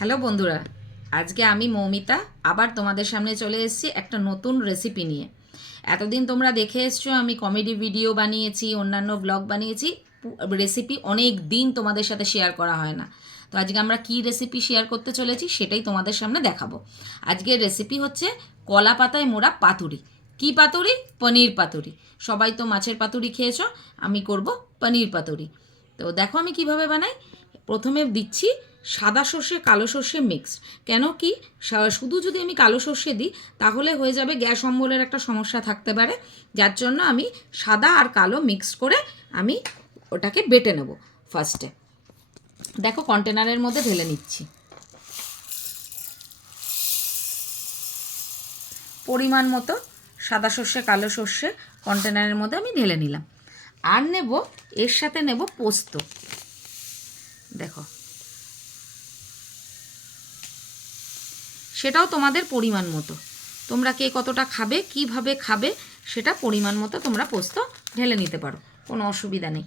Hello বন্ধুরা, আজকে আমি মৌমিতা আবার তোমাদের সামনে চলে এসেছি একটা নতুন রেসিপি নিয়ে। এতদিন তোমরা দেখে এসছো আমি কমেডি ভিডিও বানিয়েছি, অন্যান্য ব্লগ বানিয়েছি, রেসিপি অনেক দিন তোমাদের সাথে শেয়ার করা হয় না। তো আজকে আমরা কি রেসিপি শেয়ার করতে চলেছি সেটাই তোমাদের সামনে দেখাবো। আজকের রেসিপি হচ্ছে কলা পাতায় মোড়া পাতুরি। কি পাতুরি? পনির পাতুরি। সবাই তো মাছের পাতুরি খেয়েছো, আমি করব পনির পাতুরি। তো দেখো আমি কিভাবে বানাই। প্রথমে দিচ্ছি সাদা সর্ষে কালো সর্ষে মিক্স। কেন কি, শুধু যদি আমি কালো সর্ষে দিই তাহলে হয়ে যাবে গ্যাস অম্বলের একটা সমস্যা থাকতে পারে, যার জন্য আমি সাদা আর কালো মিক্স করে আমি ওটাকে বেটে নেব। ফার্স্টে দেখো কন্টেনারের মধ্যে ঢেলে নিচ্ছি। পরিমাণ মতো সাদা সর্ষে কালো সর্ষে কন্টেনারের মধ্যে আমি ঢেলে নিলাম। আর নেব, এর সাথে নেব পোস্ত। দেখো, সেটাও তোমাদের পরিমাণ মতো, তোমরা কে কতটা খাবে কিভাবে খাবে সেটা পরিমাণ মতো তোমরা পোস্ত ঢেলে নিতে পারো, কোনো অসুবিধা নেই।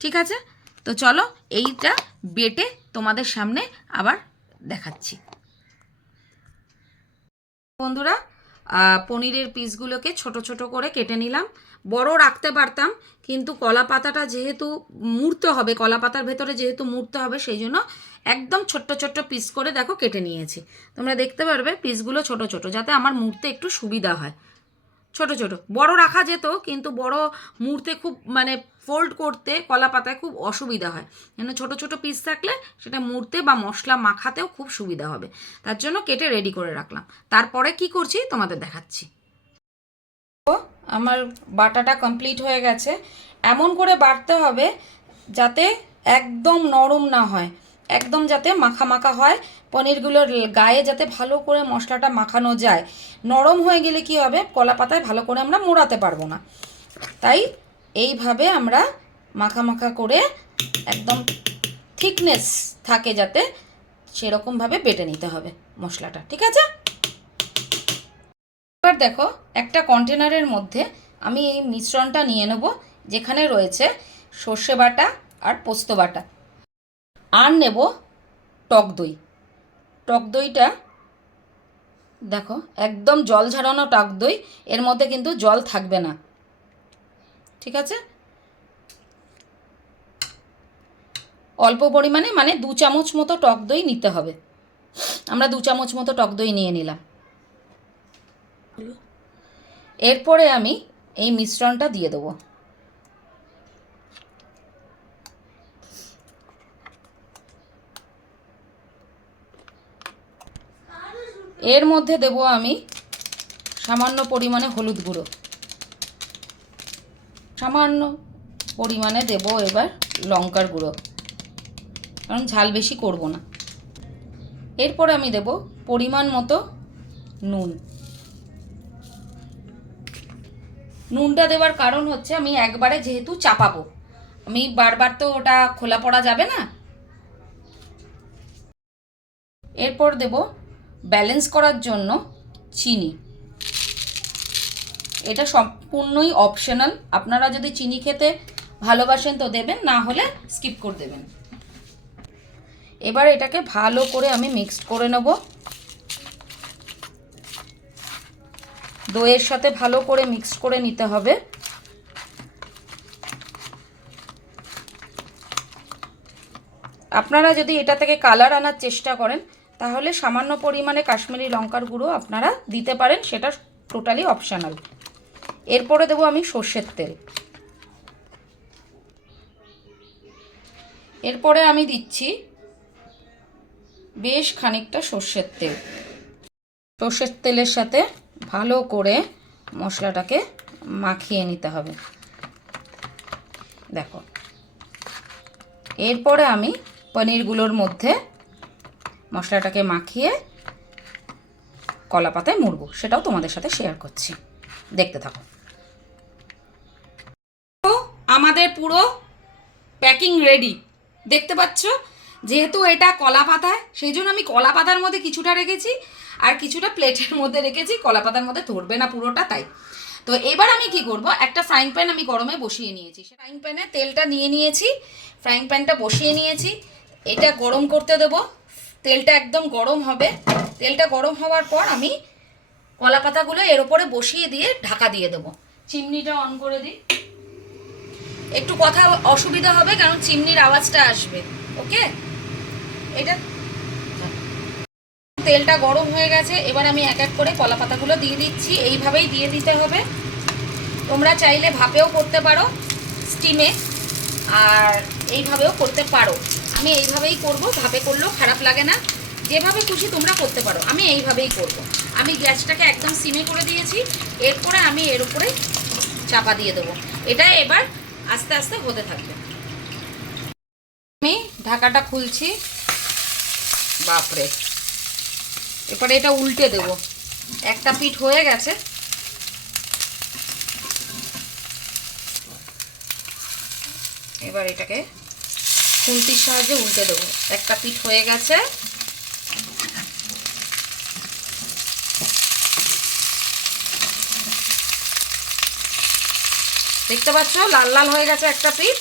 ঠিক আছে, তো চলো এইটা বেটে তোমাদের সামনে আবার দেখাচ্ছি। বন্ধুরা, পনিরের পিসগুলোকে ছোট ছোট করে কেটে নিলাম। বড় রাখতে পারতাম, কিন্তু কলা পাতাটা যেহেতু মুড়তে হবে, কলা পাতার ভেতরে যেহেতু মুড়তে হবে, সেই জন্য একদম ছোট্ট ছোট্ট পিস করে দেখো কেটে নিয়েছি। তোমরা দেখতে পারবে পিসগুলো ছোট ছোট, যাতে আমার মুড়তে একটু সুবিধা হয়। ছোট ছোট বড় রাখা যেত, কিন্তু বড় মুড়তে খুব ফোল্ড করতে কলা পাতায় খুব অসুবিধা হয়। যেন ছোট ছোট পিস থাকলে সেটা মুড়তে বা মশলা মাখাতেও খুব সুবিধা হবে, তার জন্য কেটে রেডি করে রাখলাম। তারপরে কি করছি তোমাদের দেখাচ্ছি। আমার বাটাটা কমপ্লিট হয়ে গেছে। এমন করে বাটতে হবে যাতে একদম নরম না হয়, একদম যাতে মাখা মাখা হয়, পনিরগুলোর গায়ে যাতে ভালো করে মশলাটা মাখানো যায়। নরম হয়ে গেলে কি হবে, কলা পাতায় ভালো করে আমরা মোড়াতে পারবো না। তাই এইভাবে আমরা মাখা মাখা করে একদম থিকনেস থাকে যাতে, সেরকমভাবে বেটে নিতে হবে মশলাটা। ঠিক আছে, এবার দেখো একটা কন্টেনারের মধ্যে আমি এই মিশ্রণটা নিয়ে নেব, যেখানে রয়েছে সর্ষে বাটা আর পোস্ত বাটা। আর নেব টক দই। টক দইটা দেখো একদম জল ঝরানো টক দই, এর মধ্যে কিন্তু জল থাকবে না। ঠিক আছে, অল্প পরিমাণে 2 চামচ মতো টক দই নিতে হবে। আমরা 2 চামচ মতো টক দই নিয়ে নিলাম। এরপরে আমি এই মিশ্রণটা দিয়ে দেবো। এর মধ্যে দেব আমি সামান্য পরিমাণে হলুদ গুঁড়ো, সামান্য পরিমাণে দেব এবার লঙ্কার গুঁড়ো, কারণ ঝাল বেশি করব না। এরপরে আমি দেব পরিমাণ মতো নুন। নুনটা দেওয়ার কারণ হচ্ছে আমি একবারে যেহেতু চাপাবো, আমি বারবার তো ওটা খোলা পড়া যাবে না। এরপর দেব ব্যালেন্স করার জন্য চিনি। এটা সম্পূর্ণই অপশনাল, আপনারা যদি চিনি খেতে ভালোবাসেন তো দেবেন, না হলে স্কিপ করে দেবেন। এবার এটাকে ভালো করে আমি মিক্সড করে নেব। দইয়ের সাথে ভালো করে মিক্সড করে নিতে হবে। আপনারা যদি এটা থেকে কালার আনার চেষ্টা করেন তাহলে সামান্য পরিমাণে কাশ্মীরি লঙ্কার গুঁড়ো আপনারা দিতে পারেন, সেটা টোটালি অপশনাল। এরপরে দেবো আমি সর্ষের তেল। এরপরে আমি দিচ্ছি বেশ খানিকটা সর্ষের তেল। সর্ষের তেলের সাথে ভালো করে মশলাটাকে মাখিয়ে নিতে হবে। দেখো, এরপরে আমি পনিরগুলোর মধ্যে মশলাটাকে মাখিয়ে কলা পাতায় মুড়বো, সেটাও তোমাদের সাথে শেয়ার করছি, দেখতে থাকো। আমাদের পুরো প্যাকিং রেডি, দেখতে পাচ্ছ। যেহেতু এটা কলা পাতায়, সেই জন্য আমি কলা পাতার মধ্যে কিছুটা রেখেছি আর কিছুটা প্লেটের মধ্যে রেখেছি। কলা পাতার মধ্যে ধরবে না পুরোটা, তাই তো এবার আমি কি করব, একটা ফ্রাইং প্যান আমি গরমে বসিয়ে নিয়েছি, ফ্রাইং প্যানে তেলটা নিয়ে নিয়েছি, ফ্রাইং প্যানটা বসিয়ে নিয়েছি, এটা গরম করতে দেবো, তেলটা একদম গরম হবে। তেলটা গরম হওয়ার পর আমি কলা পাতাগুলো এর ওপরে বসিয়ে দিয়ে ঢাকা দিয়ে দেবো। চিমনিটা অন করে দিই, একটু কথা অসুবিধা হবে কারণ চিমনির আওয়াজটা আসবে। ওকে, এটা তেলটা গরম হয়ে গেছে, এবার আমি এক এক করে কলা পাতাগুলো দিয়ে দিচ্ছি। এইভাবেই দিয়ে দিতে হবে, তোমরা চাইলে ভাপেও করতে পারো, স্টিমে, আর এইভাবেও করতে পারো। আমি এইভাবেই করব, ভাপে করলেও খারাপ লাগে না, যেভাবে খুশি তোমরা করতে পারো। আমি এইভাবেই করব। আমি গ্যাসটাকে একদম সিমে করে দিয়েছি, এরপরে আমি এর উপরে চাপা দিয়ে দেবো। এটা এবার আস্তে আস্তে হতে থাকবে। আমি ঢাকাটা খুলছি, বাপরে, এরপরে এটা উল্টে দেব। একটা পিঠ হয়ে গেছে, এবার এটাকে খুন্তির সাহায্যে উল্টে দেবো। একটা পিঠ হয়ে গেছে, দেখতে পাচ্ছ লাল লাল হয়ে গেছে একটা পিঠ,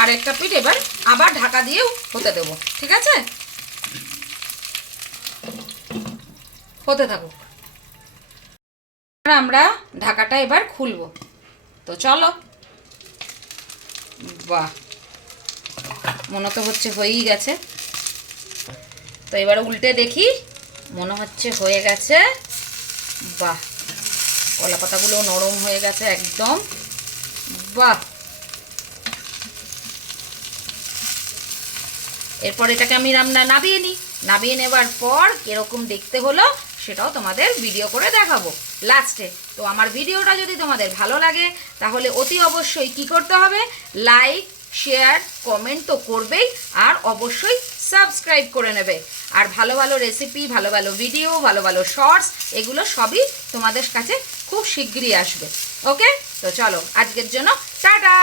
আর একটা পিঠ এবার আবার ঢাকা দিয়েও হতে দেবো। ঠিক আছে, হতে থাকুক। আমরা ঢাকাটা এবার খুলবো, তো চলো। বাহ, মনে তো হচ্ছে হয়েই গেছে। তো এবার উল্টে দেখি, মনে হচ্ছে হয়ে গেছে। বাহ, কলা পাতাগুলো নরম হয়ে গেছে একদম। বাহ, এরপর এটাকে আমি নাবিয়ে নিই। নাবিয়ে নেবার পর কিরকম দেখতে হলো সেটাও তোমাদের ভিডিও করে দেখাবো লাস্টে। তো আমার ভিডিওটা যদি তোমাদের ভালো লাগে তাহলে অতি অবশ্যই কি করতে হবে, লাইক, শেয়ার, কমেন্ট তো করবেই, আর অবশ্যই সাবস্ক্রাইব করে নেবে। আর ভালো ভালো রেসিপি, ভালো ভালো ভিডিও, ভালো ভালো শর্টস, এগুলো সবই তোমাদের কাছে খুব শিগগিরই আসবে। ওকে, তো চলো আজকের জন্য টাটা।